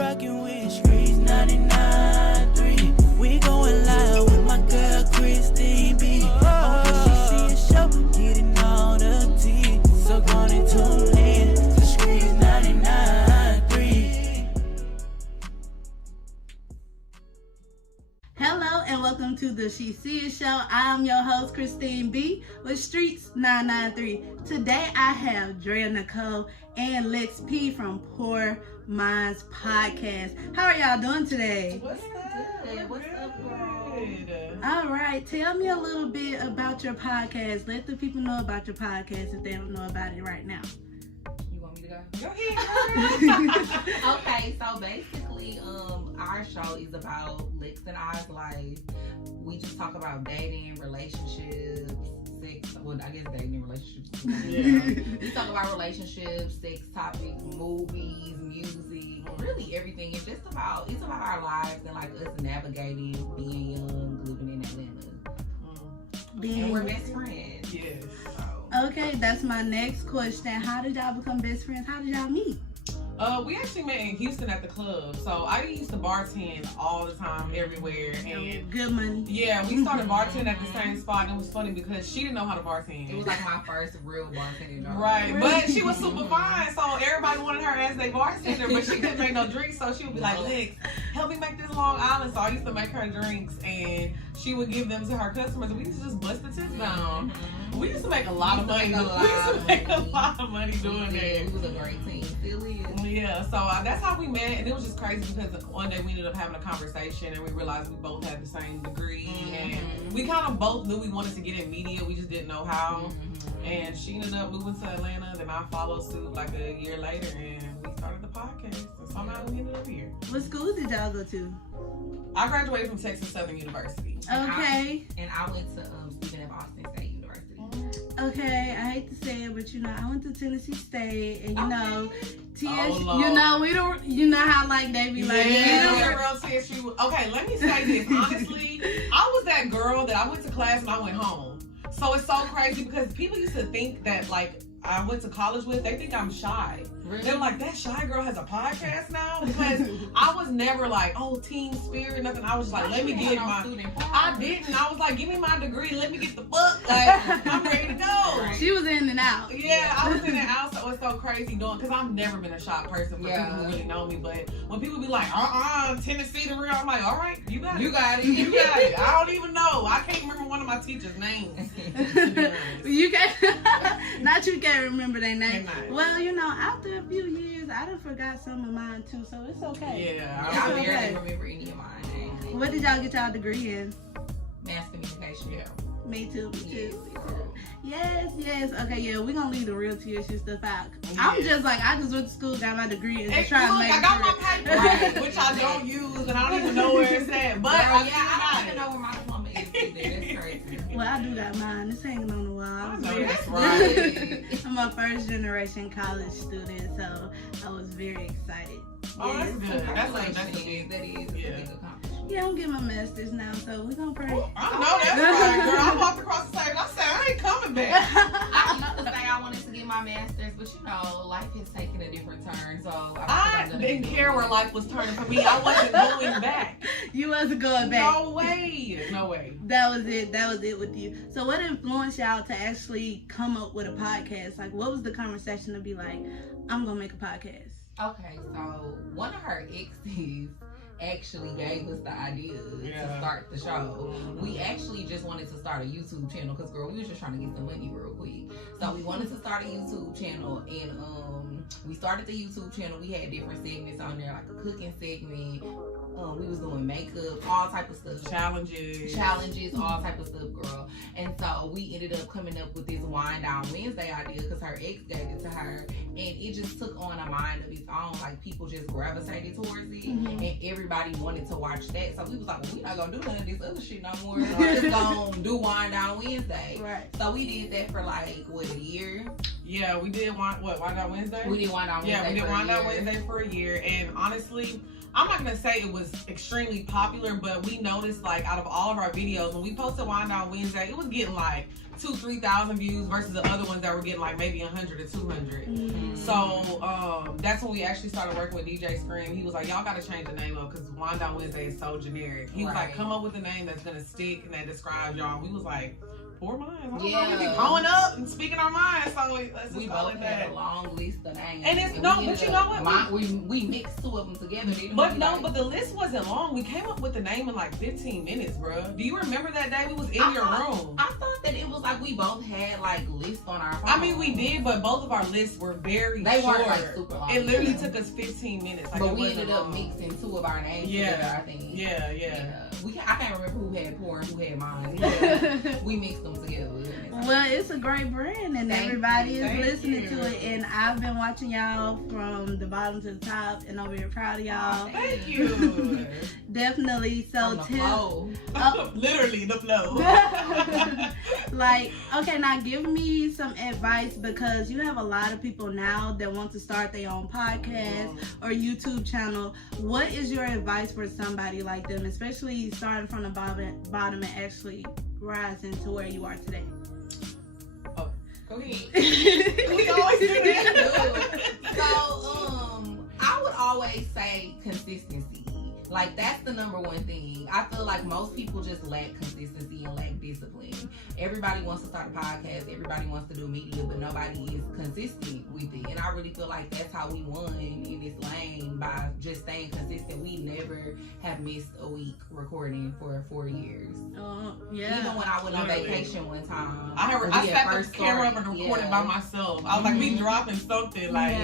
rockin' with Streetz 99.3. We going live with my girl Christine B. On the She Show, getting all the tea. So gonna tune in to Streetz 99.3. Hello and welcome to the She See It Show. I'm your host Christine B with Streetz 993. Today I have Drea Nicole and Lex P from Poor Minds Podcast. How are y'all doing today? What's up? What's up, girl? All right, tell me a little bit about your podcast. Let the people know about your podcast if they don't know about it right now. You want me to go? Go ahead. Okay, so basically, our show is about Lex and I's life. We just talk about dating, relationships, sex. Well, I guess dating and relationships. Yeah. We talk about relationships, sex topics, movies, music, really everything. It's about our lives and like us navigating, being young, living in Atlanta. And we're best friends. Yes. So. Okay, that's my next question. How did y'all become best friends? How did y'all meet? We actually met in Houston at the club. So I used to bartend all the time, everywhere. And Good money. yeah, we started bartending at the same spot. And it was funny because she didn't know how to bartend. It was like my first real bartending job. Right, but she was super fine, so everybody wanted her as their bartender, but she couldn't make no drinks, so she would be like, Lex, help me make this Long Island. So I used to make her drinks, and she would give them to her customers, and we used to just bust the tips down. We used to make a lot of money. We used to make a lot of money doing that. We was a great team, still is. Yeah, so that's how we met, and it was just crazy because one day we ended up having a conversation, and we realized we both had the same degree, and we kind of both knew we wanted to get in media, we just didn't know how. And she ended up moving to Atlanta, then I followed suit like a year later, and we started the podcast, and somehow we ended up here. What school did y'all go to? I graduated from Texas Southern University. Okay. And I went to Stephen F. Austin State University. Okay, I hate to say it, but you know, I went to Tennessee State, and you know, TSU, Oh, you know, we don't, you know how like they be like, Yeah, girl, TSU. Okay, let me say this. Honestly, I was that girl that I went to class and I went home. So it's so crazy because people used to think that like I went to college with, they think I'm shy. Really? They're like, that shy girl has a podcast now? Because I was never like, oh, team spirit, nothing. I was just like, let me get my... I didn't. I was like, give me my degree. Let me get the book. Like, I'm ready to go. She was in and out. Yeah, I was in and out, so it's so crazy doing, because I've never been a shy person for people who really know me, but when people be like, Tennessee the real, I'm like, all right, you got it. You got it. You got it. I don't even know. I can't remember one of my teachers' names. You can't, not you can't remember their name. Cannot. Well, you know, after a few years, I done forgot some of mine too, so it's okay. Yeah, I It's barely okay. remember any of mine. What did y'all get y'all degree in? Mass communication. Yeah. Me too. Yes. Yes. Okay, yeah, we're gonna leave the real TSU stuff out. I'm Yes. just like, I just went to school, got my degree, and Hey, try to look, make I got my it. paper, which I don't use, and I don't even know where it's at. But Girl, I I don't even know where my diploma is either. That's crazy. Well, I do got mine. It's hanging on the wall. I know Yeah. that's right. I'm a first generation college student, so I was very excited. Oh, that's good. That's a big. That is a Yeah. big accomplishment. Yeah, I'm getting my master's now, so we're gonna pray. I know that's right, girl. I walked across the stage. I said, I ain't coming back. I used to say I wanted to get my master's, but you know, life has taken a different turn, so I didn't care where life was turning for me. I wasn't going back. You wasn't going back. No way. No way. That was it. That was it with you. So what influenced y'all to actually come up with a podcast? Like, what was the conversation to be like, I'm gonna make a podcast? Okay, so one of her exes actually gave us the idea to start the show. We actually just wanted to start a YouTube channel because, girl, we was just trying to get some money real quick. So we wanted to start a YouTube channel, and we started the YouTube channel. We had different segments on there, like a cooking segment. We was doing makeup, all type of stuff. Challenges, all type of stuff, girl. And so we ended up coming up with this Wind Down Wednesday idea because her ex gave it to her, and it just took on a mind of its own. Like, people just gravitated towards it, and everybody wanted to watch that. So we was like, well, we not gonna do none of this other shit no more. We're just gonna do Wind Down Wednesday. Right. So we did that for like a year. Yeah, we did Wind Down Wednesday. We did Wind Down Wednesday. Yeah, we did Wind Down Wednesday for a year, and honestly, I'm not gonna say it was extremely popular, but we noticed like out of all of our videos, when we posted Wind Down Wednesday, it was getting like 2,000-3,000 views versus the other ones that were getting like maybe 100 or 200. So that's when we actually started working with DJ Scream. He was like, y'all gotta change the name up because Wind Down Wednesday is so generic. He was like, come up with a name that's gonna stick and that describes y'all. And we was like, Poor Minds. I don't know. We be growing up and speaking our minds, so let's we just both had had a long list of names. And it's but you know what? We mixed two of them together. But the list wasn't long. We came up with the name in like 15 minutes, bro. Do you remember that day we was in your room? I thought that it was like we both had like lists on our phone. I mean, we did, but both of our lists were very short. Weren't like super long. It literally took us 15 minutes. Like, but we ended up mixing two of our names together, I think. Yeah. I can't remember who had Poor and who had mine. We mixed them together. Well, it's a great brand, and everybody is listening to it. And I've been watching y'all from the bottom to the top, and I'm very proud of y'all. Thank you. Definitely. So literally the flow. Like, okay, now give me some advice, because you have a lot of people now that want to start their own podcast or YouTube channel. What is your advice for somebody like them, especially starting from the bottom and actually rising to where you are today? Go ahead. We always do that. So, I would always say consistency. Like, that's the number one thing. I feel like most people just lack consistency and lack discipline. Everybody wants to start a podcast. Everybody wants to do media, but nobody is consistent with it. And I really feel like that's how we won in this lane, by just staying consistent. We never have missed a week recording for 4 years. Yeah. Even when I went on vacation one time. I set the camera up and recorded by myself. I was like, we dropping something. Like,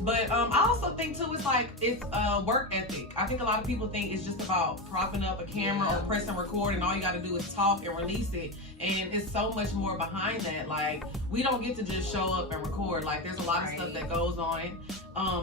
But I also think too, it's like, it's work ethic. I think a lot of people think it's just about propping up a camera or pressing record and all you got to do is talk and release it. And it's so much more behind that. Like, we don't get to just show up and record. Like, there's a lot of stuff that goes on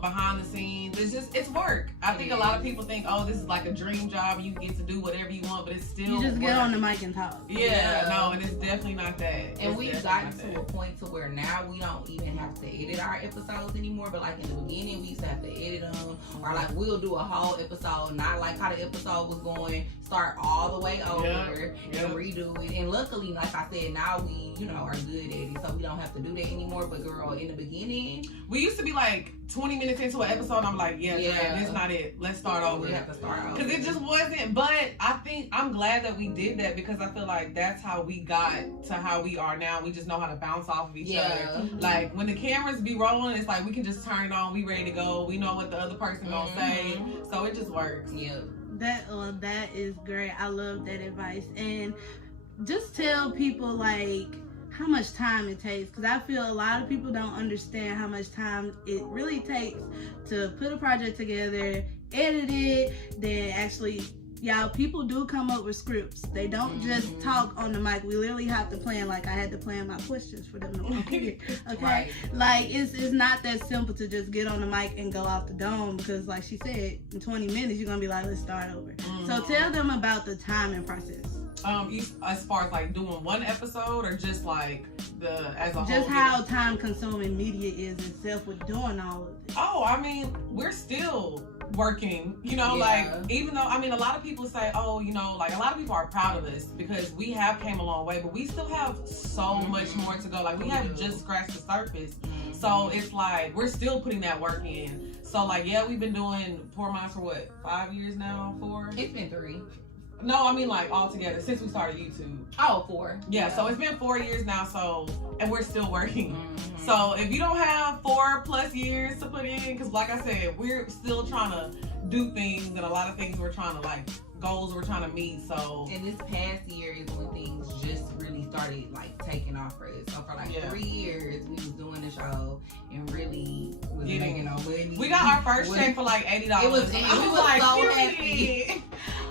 behind the scenes. It's work. I think a lot of people think, oh, this is like a dream job. You get to do whatever you want, but it's still you just work. get on the mic and talk. No, and it's definitely not that. And we've gotten to a point to where now we don't even have to edit our episodes anymore. But like in the beginning, we used to have to edit them, or like we'll do a whole episode, not like how the episode was going, start all the way over and redo it. And luckily, like I said, now we, are good at it, so we don't have to do that anymore. But girl, in the beginning, we used to be like 20 minutes into an episode, I'm like, this is not it. Let's start over. We have to start over. Because it just wasn't. But I think I'm glad that we did that, because I feel like that's how we got to how we are now. We just know how to bounce off of each other. Like, when the cameras be rolling, it's like we can just turn it on. We ready to go. We know what the other person gonna say. So it just works. That is great. I love that advice. And just tell people like how much time it takes, because I feel a lot of people don't understand how much time it really takes to put a project together, edit it, then actually, people do come up with scripts. They don't just talk on the mic. We literally have to plan. Like, I had to plan my questions for them to walk here. Okay, like it's not that simple to just get on the mic and go out the dome, because like she said, in 20 minutes you're gonna be like, let's start over. So tell them about the timing process. As far as like doing one episode, or just like as a whole? Just how time consuming media is itself with doing all of it. Oh, I mean, we're still working, like, even though, I mean, a lot of people say, oh, like, a lot of people are proud of us because we have came a long way, but we still have so much more to go. Like, we have just scratched the surface. So it's like, we're still putting that work in. So like, we've been doing Poor Minds for what, 5 years now? 4? It's been 3. No, I mean like all together since we started YouTube. Oh, 4. Yeah, so it's been 4 years now, and we're still working. So if you don't have 4+ years to put in, because like I said, we're still trying to do things, and a lot of things we're trying to goals we're trying to meet. So, and this past year is when things just really started like taking off for us. So for like 3 years we was doing the show and really was making no money. We got our first check for like $80. It was like, so happy.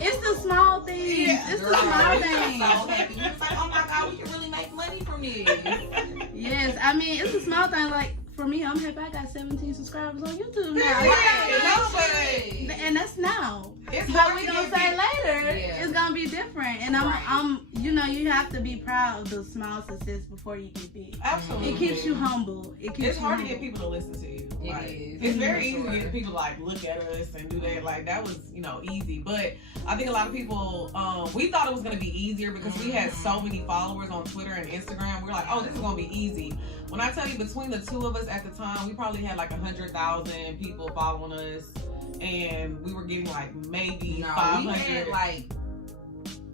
It's the small things. It's the small things. So happy. We was like, oh my God, we can really make money from this. Yes, I mean, it's a small thing. Like, for me, I'm happy I got 17 subscribers on YouTube now. And that's now. So what we gonna say later Yeah. is gonna be different. And I'm, you know, you have to be proud of the small success before you get big. Absolutely. It keeps you humble. It's hard to get people to listen to you. It Like, is. it's very For easy to sure. get people to like look at us and do that. Like that was, you know, easy. But I think a lot of people, we thought it was gonna be easier because we had so many followers on Twitter and Instagram. We were like, oh, this is gonna be easy. When I tell you, between the two of us at the time, we probably had like 100,000 people following us, and we were getting like maybe 500. We had like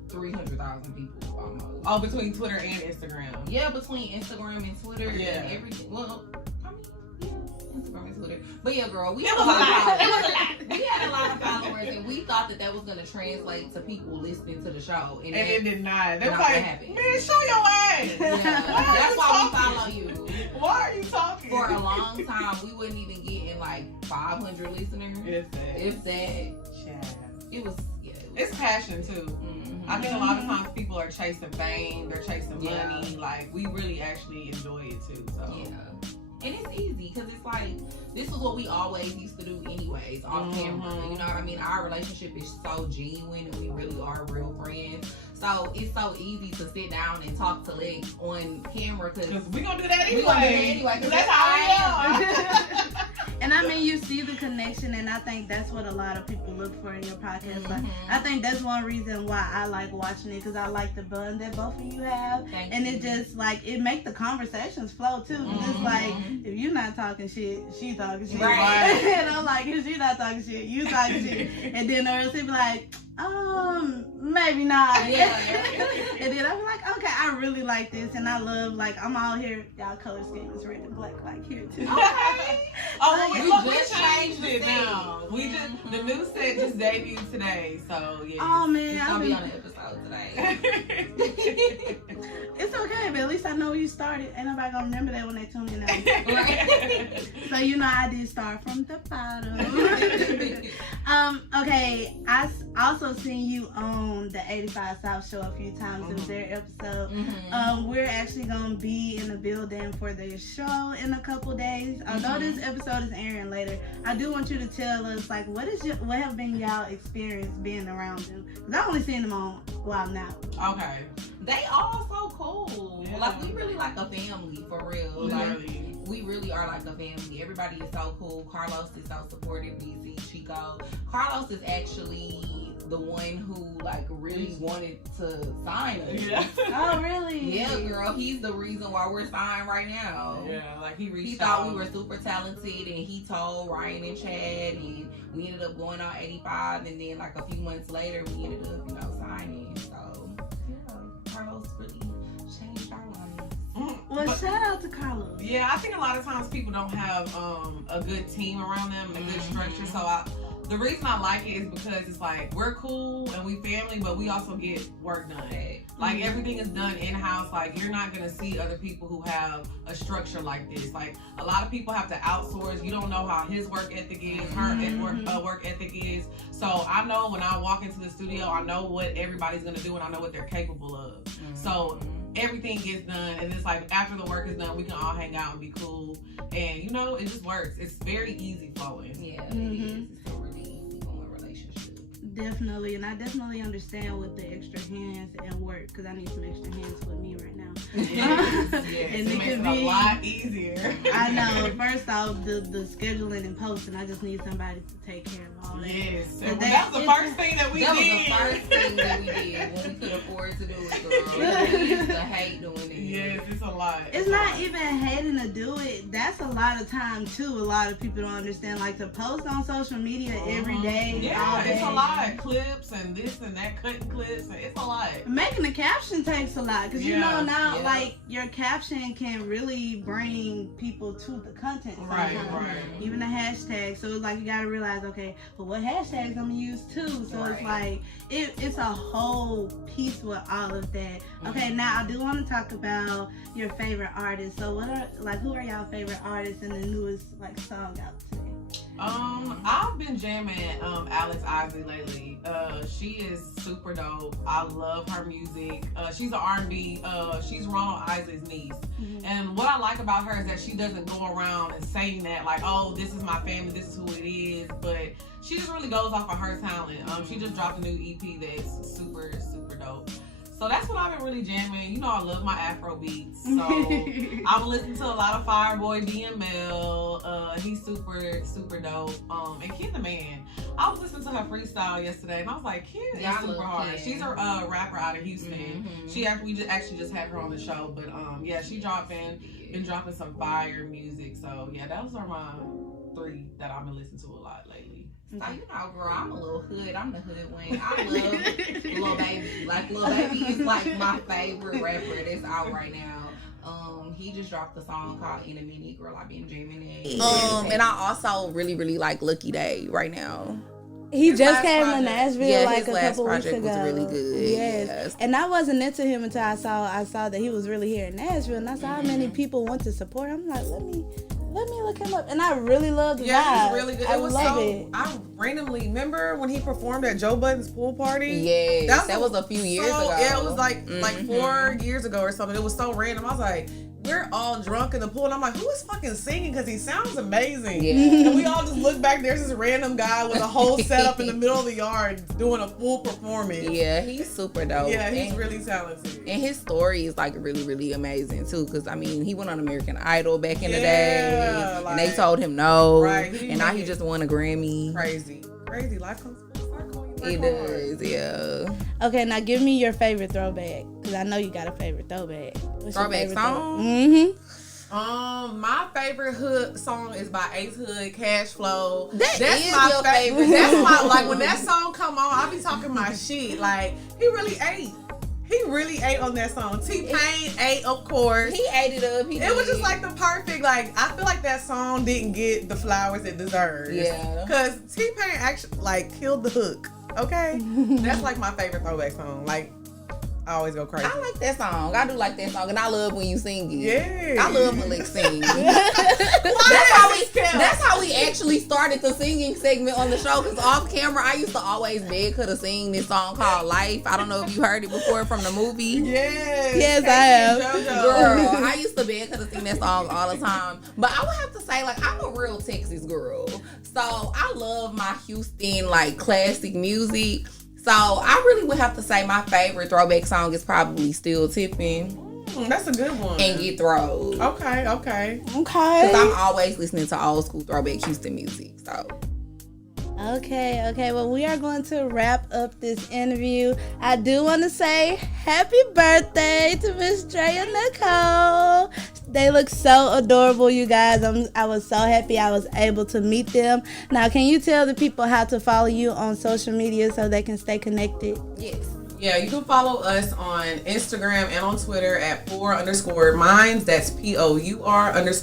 300,000 people almost. Oh, between Twitter and Instagram. Yeah, between Instagram and Twitter and everything. Well, I mean, yeah, Instagram and Twitter. But yeah, girl, we had a lot of followers. We had a lot of followers, and we thought that was going to translate to people listening to the show. And it did not. They were not like, happen. man, show your ass. Yeah, that's why we follow you. Why are you talking? For a long time, we wouldn't even get in like 500 listeners. If that. It was, It's passion too. Mm-hmm. I think a lot of times people are chasing fame, they're chasing money. Like, we really actually enjoy it too. So yeah. And it's easy because it's like, this is what we always used to do anyways, off camera. You know what I mean? Our relationship is so genuine and we really are real friends. So it's so easy to sit down and talk to Lex on camera because we're going to do that anyway. We're going to do that anyway because that's how I am. And I mean, you see the connection, and I think that's what a lot of people look for in your podcast. Like, I think that's one reason why I like watching it, because I like the bond that both of you have. And it just, like, it make the conversations flow, too. It's like, if you're not talking shit, she talking shit. Right. And I'm like, if she not talking shit, you talking shit. And then or else he'd be like, maybe not. Yeah. And then I'll be like, okay, I really like this, and I love, like, I'm all here. Y'all color scheme is red and black, like, here too. Okay. Oh, we just changed changed it the now. We just the new set just debuted today, so yeah. Oh man, It's gonna be on the episode today. It's okay, but at least I know you started. Ain't nobody gonna remember that when they tune in. Right. So you know I did start from the bottom. Okay, I also seen you on the 85 South show a few times. It was their episode. We're actually gonna be in the building for their show in a couple days. Although this episode is airing later, I do want you to tell us, like, what have been y'all experience being around them? Because I only seen them on Wild Now. Okay. They all so cool. Yeah. Like, we really like a family, for real. Literally. Like, we really are like a family. Everybody is so cool. Carlos is so supportive. BZ, Chico. Carlos is actually the one who, like, really wanted to sign us. Yeah. Oh, really? Yeah, girl. He's the reason why we're signed right now. Yeah, like he reached He thought out. we were super talented, and he told Ryan and Chad, and we ended up going on 85, and then like a few months later, we ended up, you know, signing. So yeah, Carlos really changed our lives. Well, shout out to Carlos. Yeah, I think a lot of times people don't have a good team around them and a good structure. So the reason I like it is because it's like we're cool and we family, but we also get work done. Like everything is done in-house. Like you're not gonna see other people who have a structure like this. Like a lot of people have to outsource. You don't know how his work ethic is, her work ethic is. So I know when I walk into the studio, I know what everybody's gonna do and I know what they're capable of. So everything gets done, and it's like after the work is done, we can all hang out and be cool, and you know it just works. It's very easy flowing. Yeah, it is. It's a really easy going relationship. Definitely, and I definitely understand with the extra hands and work, because I need some extra hands with me right now. Yes, And it it makes could it be a lot easier. I know. First off, the scheduling and posting, I just need somebody to take care of all that. Yes, So and that was the first thing that we did. That was the first thing that we did when we could afford to do it, girl. We used to hate doing it. Yes, it's a lot. It's not even hating to do it. That's a lot of time too. A lot of people don't understand. Like to post on social media every day. All Yeah, day. it's a lot. Clips and this and that, cutting clips. And it's a lot. Making a caption takes a lot, because you know now, Yeah. like your caption can really bring people to the content. Right, sometimes. right. Even a hashtag. So it's like you gotta realize, okay, but what hashtags I'm gonna use too. So it's like it's a whole piece with all of that. Okay, now I do want to talk about your favorite artists. So who are y'all favorite artists in the newest like song out today? I've been jamming Alex Isley lately. She is super dope. I love her music. She's an R&B. She's Ronald Isley's niece. And what I like about her is that she doesn't go around and saying that like, oh, this is my family, this is who it is. But she just really goes off of her talent. She just dropped a new EP that's super, super dope. So that's what I've been really jamming. You know, I love my Afro beats. So I'm listening to a lot of Fireboy DML. He's super, super dope. And Kid the Man. I was listening to her freestyle yesterday, and I was like, Kid is super hard. Kid. She's a rapper out of Houston. We actually just had her on the show, but yeah, she been dropping some fire music. So yeah, those are my 3 that I've been listening to a lot lately. So, you know, girl, I'm a little hood. I'm the hood wing. I love Lil Baby. Like, Lil Baby is like my favorite rapper that's out right now. He just dropped a song called In a Minute, girl. I've been jamming it. And I also really, really like Lucky Day right now. He His just came project, to Nashville like his a last couple weeks project ago. was really good. Yes. And I wasn't into him until I saw that he was really here in Nashville, and I saw how many people want to support him. I'm like, let me look him up. And I really love the vibe. He's really good. I love it. I randomly remember when he performed at Joe Budden's pool party. Yes, that was a few years ago. Yeah, it was like 4 years ago or something. It was so random. I was like, we're all drunk in the pool, and I'm like, who is fucking singing? Because he sounds amazing. Yeah. And we all just look back. There's this random guy with a whole setup in the middle of the yard doing a full performance. Yeah, he's super dope. Yeah, he's really talented. And his story is like really, really amazing too. Because I mean, he went on American Idol back in the day, and they told him no. Right. And now he just won a Grammy. Crazy. Life comes full circle. It does, yeah. Okay, now give me your favorite throwback, because I know you got a favorite throwback. What's throwback song? My favorite hood song is by Ace Hood, Cash Flow. That's my your favorite. That's my, like, when that song come on, I be talking my shit. Like, he really ate. He really ate on that song. T-Pain ate, of course. He ate it up. It was just like the perfect, like, I feel like that song didn't get the flowers it deserves. Yeah. Because T-Pain actually, like, killed the hook. Okay? That's like my favorite throwback song. Like, I always go crazy. I like that song. I do like that song, and I love when you sing it. Yeah. I love when Lex sing. That's how we actually started the singing segment on the show. Because off camera, I used to always beg her to sing this song called Life. I don't know if you heard it before from the movie. Yes, I have. Girl, I used to beg her to sing that song all the time. But I would have to say, like, I'm a real Texas girl. So I love my Houston, like, classic music. So I really would have to say my favorite throwback song is probably Still Tipping. That's a good one. And Get Throwed. Okay. Because I'm always listening to old school throwback Houston music. So. Okay. Well, we are going to wrap up this interview. I do want to say happy birthday to Miss Drea Nicole. They look so adorable, you guys. I was so happy I was able to meet them. Now, can you tell the people how to follow you on social media so they can stay connected? Yes. Yeah, you can follow us on Instagram and on Twitter at _minds. That's POUR_MINDS.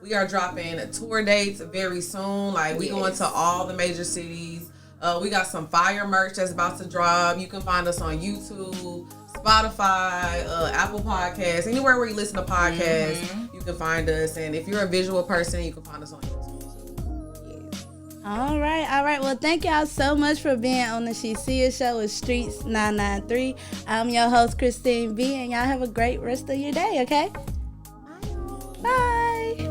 We are dropping tour dates very soon. Like, we going to all the major cities. We got some fire merch that's about to drop. You can find us on YouTube, Spotify, Apple Podcasts, anywhere where you listen to podcasts, you can find us. And if you're a visual person, you can find us on YouTube. All right. Well, thank y'all so much for being on the She See It Show with Streetz 993. I'm your host, Christine B, and y'all have a great rest of your day, okay? Bye.